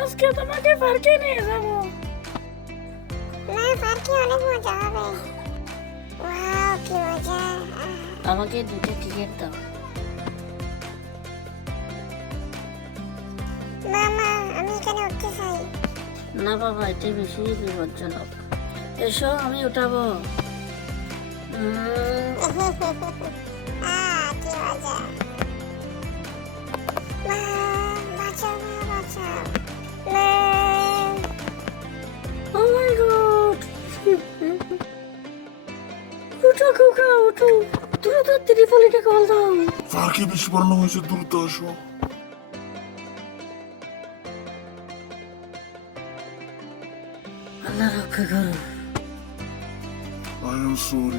আজকে তোমাকে পার্কে নিয়ে যাব। না, পার্কে অনেক মজা হবে। ওয়াও, কি মজা! আমাকে 2টা টিকিট দাও। মামা, আমি এখানে উঠতে চাই। না বাবা, এটা বেশি বিপজ্জনক। এসো, আমি উঠাবো। কি মজা! মা, বাঁচাও, মা, বাঁচাও। মা, ও মাই গড! উঠো খোকা, উঠো। দ্রুত ত্রিপলিকে কল দাও। পার্কে বিস্ফোরণ হয়েছে, দ্রুত আসো। আল্লাহ রক্ষা করো। I am sorry.